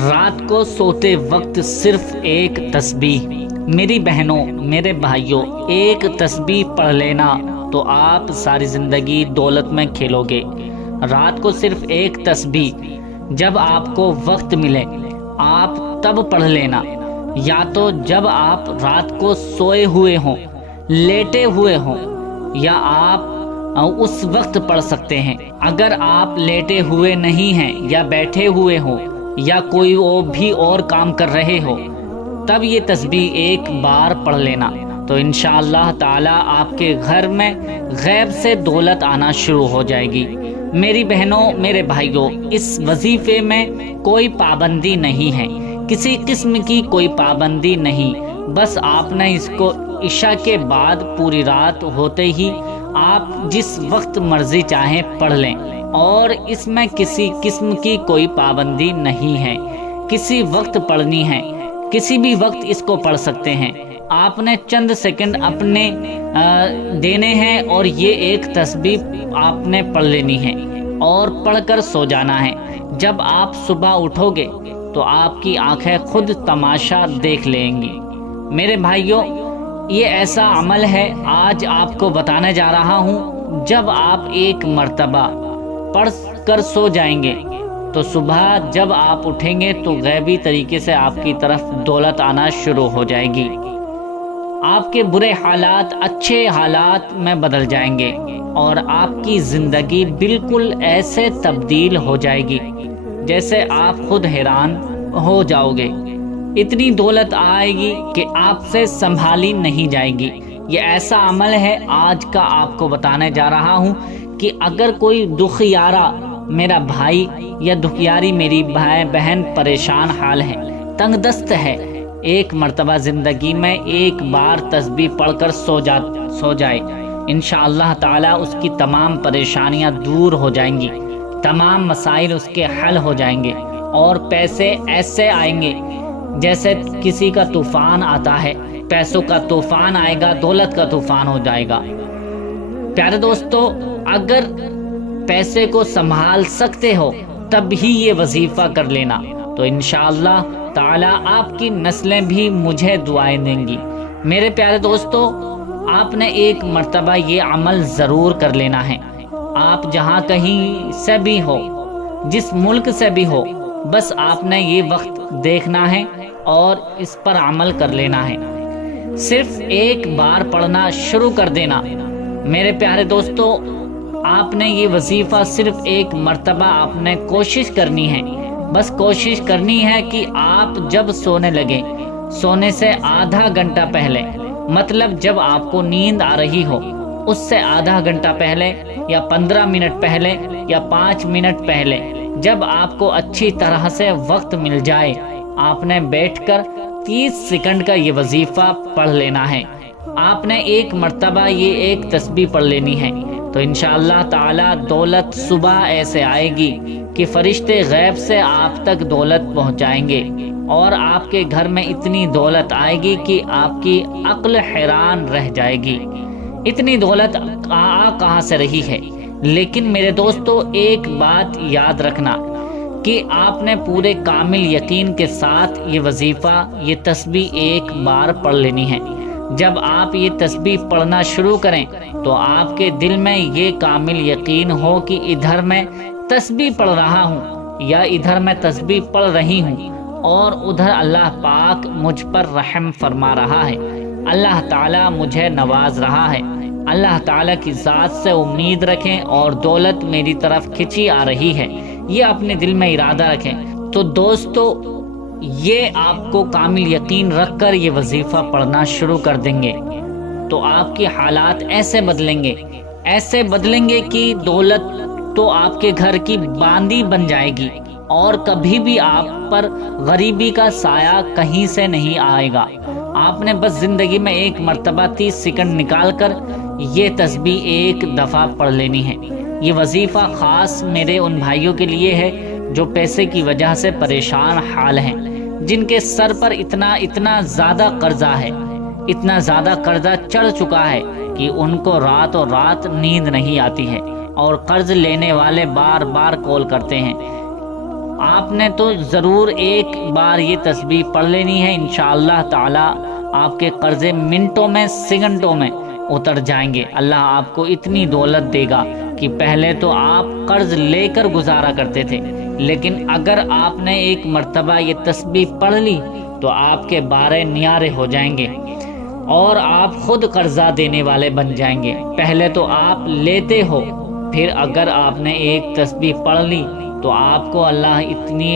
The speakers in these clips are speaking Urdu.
رات کو سوتے وقت صرف ایک تسبیح، میری بہنوں میرے بھائیوں، ایک تسبیح پڑھ لینا تو آپ ساری زندگی دولت میں کھیلو گے۔ رات کو صرف ایک تسبیح، جب آپ کو وقت ملے آپ تب پڑھ لینا، یا تو جب آپ رات کو سوئے ہوئے ہوں، لیٹے ہوئے ہوں، یا آپ اس وقت پڑھ سکتے ہیں۔ اگر آپ لیٹے ہوئے نہیں ہیں یا بیٹھے ہوئے ہوں یا کوئی بھی اور کام کر رہے ہو، تب یہ تسبیح ایک بار پڑھ لینا تو انشاءاللہ تعالی آپ کے گھر میں غیب سے دولت آنا شروع ہو جائے گی۔ میری بہنوں میرے بھائیوں، اس وظیفے میں کوئی پابندی نہیں ہے، کسی قسم کی کوئی پابندی نہیں، بس آپ نے اس کو عشاء کے بعد پوری رات ہوتے ہی آپ جس وقت مرضی چاہیں پڑھ لیں، اور اس میں کسی قسم کی کوئی پابندی نہیں ہے، کسی وقت پڑھنی ہے، کسی بھی وقت اس کو پڑھ سکتے ہیں۔ آپ نے چند سیکنڈ اپنے دینے ہیں اور یہ ایک تسبیح آپ نے پڑھ لینی ہے اور پڑھ کر سو جانا ہے۔ جب آپ صبح اٹھو گے تو آپ کی آنکھیں خود تماشا دیکھ لیں گی۔ میرے بھائیوں، یہ ایسا عمل ہے آج آپ کو بتانے جا رہا ہوں، جب آپ ایک مرتبہ پڑھ کر سو جائیں گے تو صبح جب آپ اٹھیں گے تو غیبی طریقے سے آپ کی طرف دولت آنا شروع ہو جائے گی۔ آپ کے برے حالات اچھے حالات میں بدل جائیں گے اور آپ کی زندگی بالکل ایسے تبدیل ہو جائے گی جیسے آپ خود حیران ہو جاؤ گے۔ اتنی دولت آئے گی کہ آپ سے سنبھالی نہیں جائے گی۔ یہ ایسا عمل ہے آج کا آپ کو بتانے جا رہا ہوں کہ اگر کوئی دکھیارا میرا بھائی یا دکھیاری میری بہن پریشان حال ہے، تنگ دست ہے، ایک مرتبہ زندگی میں ایک بار تسبیح پڑھ کر سو جائے، انشاءاللہ تعالی اس کی تمام پریشانیاں دور ہو جائیں گی، تمام مسائل اس کے حل ہو جائیں گے، اور پیسے ایسے آئیں گے جیسے کسی کا طوفان آتا ہے، پیسوں کا طوفان آئے گا، دولت کا طوفان ہو جائے گا۔ پیارے دوستو، اگر پیسے کو سنبھال سکتے ہو تب ہی یہ وظیفہ کر لینا تو انشاءاللہ تعالی آپ کی نسلیں بھی مجھے دعائیں دیں گی۔ میرے پیارے دوستو، آپ نے ایک مرتبہ یہ عمل ضرور کر لینا ہے۔ آپ جہاں کہیں سے بھی ہو، جس ملک سے بھی ہو، بس آپ نے یہ وقت دیکھنا ہے اور اس پر عمل کر لینا ہے۔ صرف ایک بار پڑھنا شروع کر دینا۔ میرے پیارے دوستو، آپ نے یہ وظیفہ صرف ایک مرتبہ آپ نے کوشش کرنی ہے، بس کوشش کرنی ہے کہ آپ جب سونے لگیں، سونے سے آدھا گھنٹہ پہلے، مطلب جب آپ کو نیند آ رہی ہو اس سے آدھا گھنٹہ پہلے یا 15 منٹ پہلے یا 5 منٹ پہلے، جب آپ کو اچھی طرح سے وقت مل جائے، آپ نے بیٹھ کر 30 سیکنڈ کا یہ وظیفہ پڑھ لینا ہے۔ آپ نے ایک مرتبہ یہ ایک تسبیح پڑھ لینی ہے تو انشاءاللہ تعالی دولت صبح ایسے آئے گی کہ فرشتے غیب سے آپ تک دولت پہنچائیں گے، اور آپ کے گھر میں اتنی دولت آئے گی کہ آپ کی عقل حیران رہ جائے گی۔ اتنی دولت کہاں سے رہی ہے؟ لیکن میرے دوستو، ایک بات یاد رکھنا کہ آپ نے پورے کامل یقین کے ساتھ یہ وظیفہ، یہ تسبیح ایک بار پڑھ لینی ہے۔ جب آپ یہ تسبیح پڑھنا شروع کریں تو آپ کے دل میں یہ کامل یقین ہو کہ ادھر میں تسبیح پڑھ رہا ہوں یا ادھر میں تسبیح پڑھ رہی ہوں اور ادھر اللہ پاک مجھ پر رحم فرما رہا ہے، اللہ تعالیٰ مجھے نواز رہا ہے۔ اللہ تعالیٰ کی ذات سے امید رکھیں اور دولت میری طرف کھچی آ رہی ہے، یہ اپنے دل میں ارادہ رکھیں۔ تو دوستو، یہ آپ کو کامل یقین رکھ کر یہ وظیفہ پڑھنا شروع کر دیں گے تو آپ کے حالات ایسے بدلیں گے کہ دولت تو آپ کے گھر کی باندی بن جائے گی، اور کبھی بھی آپ پر غریبی کا سایہ کہیں سے نہیں آئے گا۔ آپ نے بس زندگی میں ایک مرتبہ 30 سیکنڈ نکال کر یہ تسبیح ایک دفعہ پڑھ لینی ہے۔ یہ وظیفہ خاص میرے ان بھائیوں کے لیے ہے جو پیسے کی وجہ سے پریشان حال ہیں، جن کے سر پر اتنا زیادہ قرضہ ہے، اتنا زیادہ قرضہ چڑھ چکا ہے کہ ان کو راتوں رات نیند نہیں آتی ہے، اور قرض لینے والے بار بار کال کرتے ہیں آپ نے تو ضرور ایک بار یہ تسبیح پڑھ لینی ہے، انشاءاللہ تعالی آپ کے قرضے منٹوں میں سیکنڈوں میں اتر جائیں گے۔ اللہ آپ کو اتنی دولت دے گا کہ پہلے تو آپ قرض لے کر گزارا کرتے تھے، لیکن اگر آپ نے ایک مرتبہ یہ تسبیح پڑھ لی تو آپ کے بارے نیارے ہو جائیں گے اور آپ خود قرضہ دینے والے بن جائیں گے۔ پہلے تو آپ لیتے ہو، پھر اگر آپ نے ایک تسبیح پڑھ لی تو آپ کو اللہ اتنی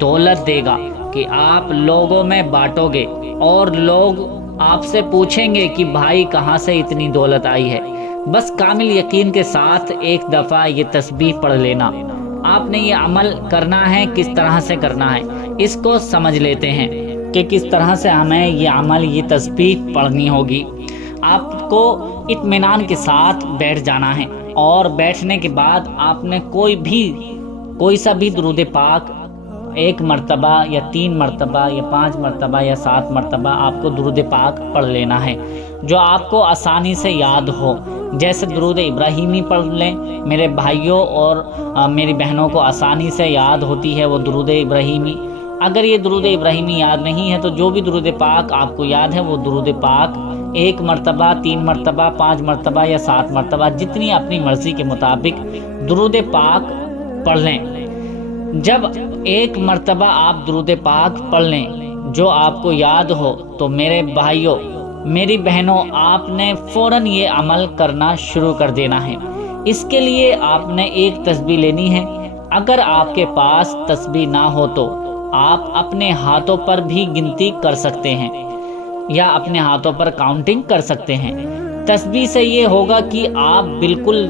دولت دے گا کہ آپ لوگوں میں بانٹو گے اور لوگ آپ سے پوچھیں گے کہ بھائی کہاں سے اتنی دولت آئی ہے۔ بس کامل یقین کے ساتھ ایک دفعہ یہ تسبیح پڑھ لینا۔ آپ نے یہ عمل کرنا ہے، کس طرح سے کرنا ہے اس کو سمجھ لیتے ہیں کہ کس طرح سے ہمیں یہ عمل، یہ تسبیح پڑھنی ہوگی۔ آپ کو اطمینان کے ساتھ بیٹھ جانا ہے، اور بیٹھنے کے بعد آپ نے کوئی سا بھی درود پاک 1 مرتبہ یا 3 مرتبہ یا 5 مرتبہ یا 7 مرتبہ آپ کو درود پاک پڑھ لینا ہے جو آپ کو آسانی سے یاد ہو۔ جیسے درود ابراہیمی پڑھ لیں، میرے بھائیوں اور میری بہنوں کو آسانی سے یاد ہوتی ہے وہ درود ابراہیمی۔ اگر یہ درود ابراہیمی یاد نہیں ہے تو جو بھی درود پاک آپ کو یاد ہے وہ درود پاک 1 مرتبہ، 3 مرتبہ، 5 مرتبہ یا 7 مرتبہ، جتنی اپنی مرضی کے مطابق درود پاک پڑھ لیں۔ جب 1 مرتبہ آپ درود پاک پڑھ لیں جو آپ کو یاد ہو تو میرے بھائیوں، میری بہنوں، آپ نے فوراً یہ عمل کرنا شروع کر دینا ہے۔ اس کے لیے آپ نے ایک تسبیح لینی ہے۔ اگر آپ کے پاس تسبیح نہ ہو تو آپ اپنے ہاتھوں پر بھی گنتی کر سکتے ہیں یا اپنے ہاتھوں پر کاؤنٹنگ کر سکتے ہیں۔ تسبیح سے یہ ہوگا کہ آپ بالکل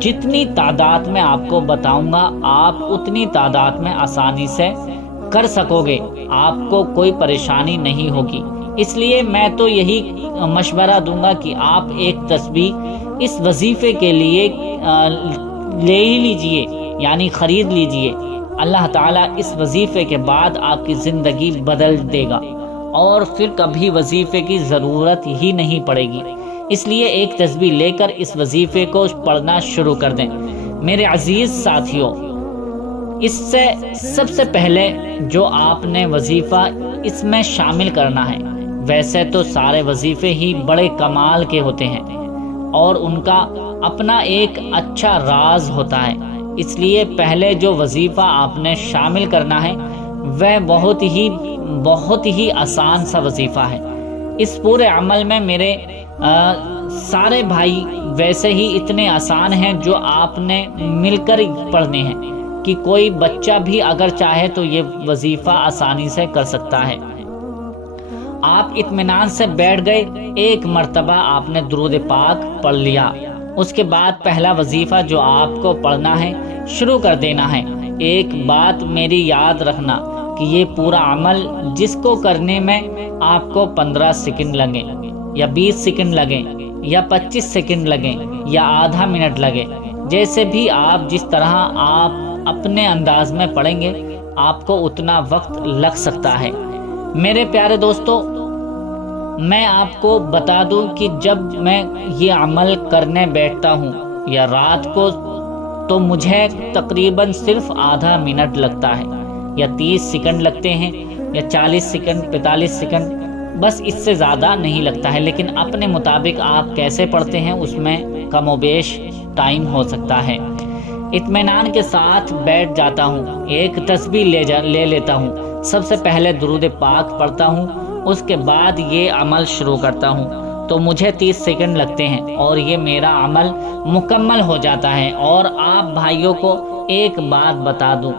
جتنی تعداد میں آپ کو بتاؤں گا آپ اتنی تعداد میں آسانی سے کر سکو گے، آپ کو کوئی پریشانی نہیں ہوگی۔ اس لیے میں تو یہی مشورہ دوں گا کہ آپ ایک تسبیح اس وظیفے کے لیے لے ہی لیجئے، یعنی خرید لیجئے۔ اللہ تعالیٰ اس وظیفے کے بعد آپ کی زندگی بدل دے گا اور پھر کبھی وظیفے کی ضرورت ہی نہیں پڑے گی۔ اس لیے ایک تسبیح لے کر اس وظیفے کو پڑھنا شروع کر دیں۔ میرے عزیز ساتھیوں، اس سے سب سے پہلے جو آپ نے وظیفہ اس میں شامل کرنا ہے، ویسے تو سارے وظیفے ہی بڑے کمال کے ہوتے ہیں اور ان کا اپنا ایک اچھا راز ہوتا ہے۔ اس لیے پہلے جو وظیفہ آپ نے شامل کرنا ہے وہ بہت ہی آسان سا وظیفہ ہے۔ اس پورے عمل میں میرے سارے بھائی ویسے ہی اتنے آسان ہیں جو آپ نے مل کر پڑھنے ہیں کہ کوئی بچہ بھی اگر چاہے تو یہ وظیفہ آسانی سے کر سکتا ہے۔ آپ اطمینان سے بیٹھ گئے، 1 مرتبہ آپ نے درود پاک پڑھ لیا، اس کے بعد پہلا وظیفہ جو آپ کو پڑھنا ہے شروع کر دینا ہے۔ ایک بات میری یاد رکھنا کہ یہ پورا عمل جس کو کرنے میں آپ کو 15 سیکنڈ لگیں یا 20 سیکنڈ لگیں یا 25 سیکنڈ لگیں یا آدھا منٹ لگے، جیسے بھی آپ جس طرح آپ اپنے انداز میں پڑھیں گے آپ کو اتنا وقت لگ سکتا ہے۔ میرے پیارے دوستو، میں آپ کو بتا دوں کہ جب میں یہ عمل کرنے بیٹھتا ہوں یا رات کو تو مجھے تقریباً صرف آدھا منٹ لگتا ہے یا 30 سیکنڈ لگتے ہیں یا 40 سیکنڈ 45 سیکنڈ، بس اس سے زیادہ نہیں لگتا ہے۔ لیکن اپنے مطابق آپ کیسے پڑھتے ہیں اس میں کم و بیش ٹائم ہو سکتا ہے۔ اطمینان کے ساتھ بیٹھ جاتا ہوں، ایک تسبیح لے لیتا ہوں، سب سے پہلے درود پاک پڑھتا ہوں، اس کے بعد یہ عمل شروع کرتا ہوں تو مجھے 30 سیکنڈ لگتے ہیں اور یہ میرا عمل مکمل ہو جاتا ہے۔ اور آپ بھائیوں کو ایک بات بتا دوں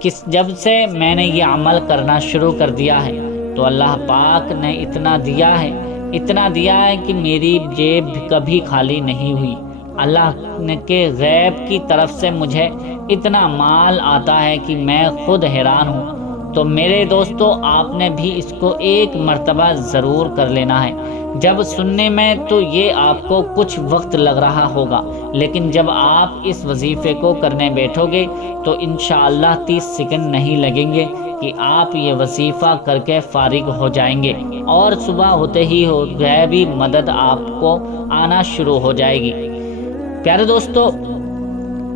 کہ جب سے میں نے یہ عمل کرنا شروع کر دیا ہے تو اللہ پاک نے اتنا دیا ہے کہ میری جیب کبھی خالی نہیں ہوئی۔ اللہ کے غیب کی طرف سے مجھے اتنا مال آتا ہے کہ میں خود حیران ہوں۔ تو میرے دوستو، آپ نے بھی اس کو 1 مرتبہ ضرور کر لینا ہے۔ جب سننے میں تو یہ آپ کو کچھ وقت لگ رہا ہوگا، لیکن جب آپ اس وظیفے کو کرنے بیٹھو گے تو انشاءاللہ 30 سیکنڈ نہیں لگیں گے کہ آپ یہ وظیفہ کر کے فارغ ہو جائیں گے اور صبح ہوتے ہی غیبی مدد آپ کو آنا شروع ہو جائے گی۔ پیارے دوستو،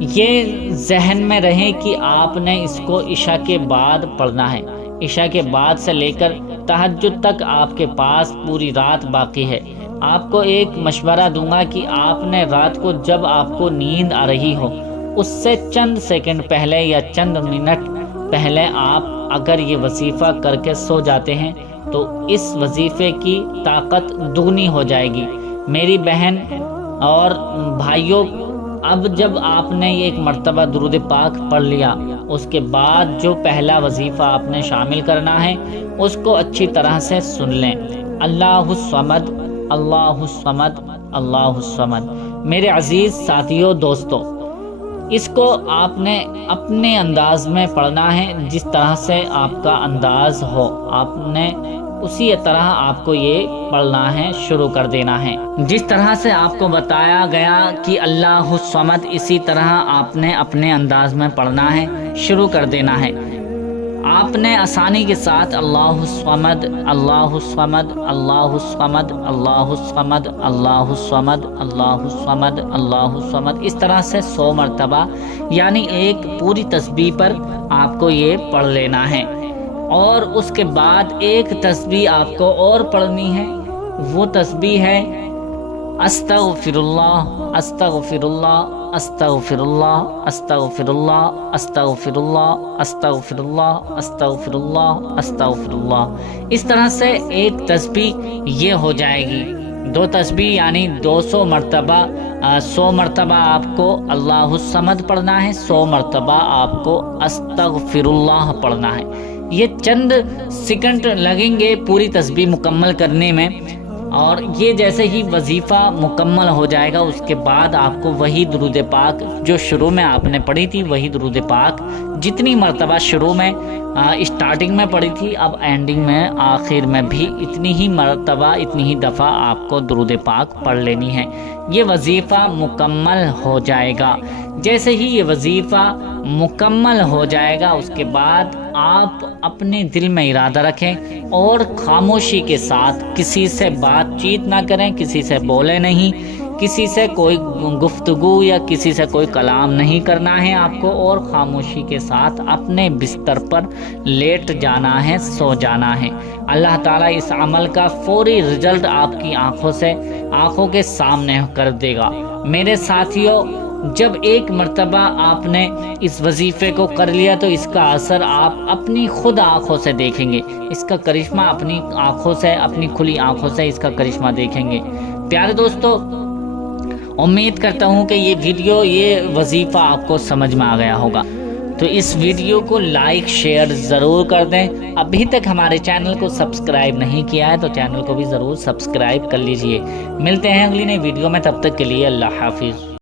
یہ ذہن میں رہے کہ آپ نے اس کو عشاء کے بعد پڑھنا ہے۔ عشاء کے بعد سے لے کر تہجد تک آپ کے پاس پوری رات باقی ہے۔ آپ کو ایک مشورہ دوں گا کہ آپ نے رات کو جب آپ کو نیند آ رہی ہو اس سے چند سیکنڈ پہلے یا چند منٹ پہلے آپ اگر یہ وظیفہ کر کے سو جاتے ہیں تو اس وظیفے کی طاقت دگنی ہو جائے گی۔ میری بہن اور بھائیوں، اب جب آپ نے ایک مرتبہ درود پاک پڑھ لیا، اس کے بعد جو پہلا وظیفہ آپ نے شامل کرنا ہے اس کو اچھی طرح سے سن لیں۔ اللہ الصمد، اللہ الصمد، اللہ الصمد۔ میرے عزیز ساتھیوں، دوستو، اس کو آپ نے اپنے انداز میں پڑھنا ہے، جس طرح سے آپ کا انداز ہو آپ نے اسی طرح آپ کو یہ پڑھنا ہے، شروع کر دینا ہے۔ جس طرح سے آپ کو بتایا گیا کہ اللہ الصمد، اسی طرح آپ نے اپنے انداز میں پڑھنا ہے، شروع کر دینا ہے۔ آپ نے آسانی کے ساتھ اللہ الصمد، اللہ الصمد، اللہ الصمد، اللہ الصمد، اللہ الصمد، اللہ الصمد، اللہ الصمد، اس طرح سے 100 مرتبہ یعنی ایک پوری تسبیح پر آپ کو یہ پڑھ لینا ہے۔ اور اس کے بعد ایک تسبیح آپ کو اور پڑھنی ہے، وہ تسبیح ہے استغفر اللہ، استغفر اللہ، استغفر اللہ، استغفر اللہ، استغفر اللہ، استغفر اللہ، استغفر اللہ، استغفر اللہ۔ اس طرح سے ایک تسبیح یہ ہو جائے گی۔ 2 تسبیح یعنی 200 مرتبہ، 100 مرتبہ آپ کو اللہ الصمد پڑھنا ہے، 100 مرتبہ آپ کو استغفر اللہ پڑھنا ہے۔ یہ چند سیکنڈ لگیں گے پوری تسبیح مکمل کرنے میں، اور یہ جیسے ہی وظیفہ مکمل ہو جائے گا اس کے بعد آپ کو وہی درود پاک جو شروع میں آپ نے پڑھی تھی، وہی درود پاک جتنی مرتبہ شروع میں اسٹارٹنگ میں پڑھی تھی، اب اینڈنگ میں آخر میں بھی اتنی ہی مرتبہ، اتنی ہی دفعہ آپ کو درود پاک پڑھ لینی ہے۔ یہ وظیفہ مکمل ہو جائے گا۔ جیسے ہی یہ وظیفہ مکمل ہو جائے گا اس کے بعد آپ اپنے دل میں ارادہ رکھیں اور خاموشی کے ساتھ کسی سے بات چیت نہ کریں، کسی سے بولے نہیں، کسی سے کوئی گفتگو یا کسی سے کوئی کلام نہیں کرنا ہے آپ کو، اور خاموشی کے ساتھ اپنے بستر پر لیٹ جانا ہے، سو جانا ہے۔ اللہ تعالیٰ اس عمل کا فوری رزلٹ آپ کی آنکھوں کے سامنے کر دے گا۔ میرے ساتھیوں، جب ایک مرتبہ آپ نے اس وظیفے کو کر لیا تو اس کا اثر آپ اپنی خود آنکھوں سے دیکھیں گے، اس کا کرشمہ اپنی آنکھوں سے، اپنی کھلی آنکھوں سے اس کا کرشمہ دیکھیں گے۔ پیارے دوستو، امید کرتا ہوں کہ یہ ویڈیو، یہ وظیفہ آپ کو سمجھ میں آ گیا ہوگا، تو اس ویڈیو کو لائک شیئر ضرور کر دیں۔ ابھی تک ہمارے چینل کو سبسکرائب نہیں کیا ہے تو چینل کو بھی ضرور سبسکرائب کر لیجئے۔ ملتے ہیں اگلی نئی ویڈیو میں، تب تک کے لیے اللہ حافظ۔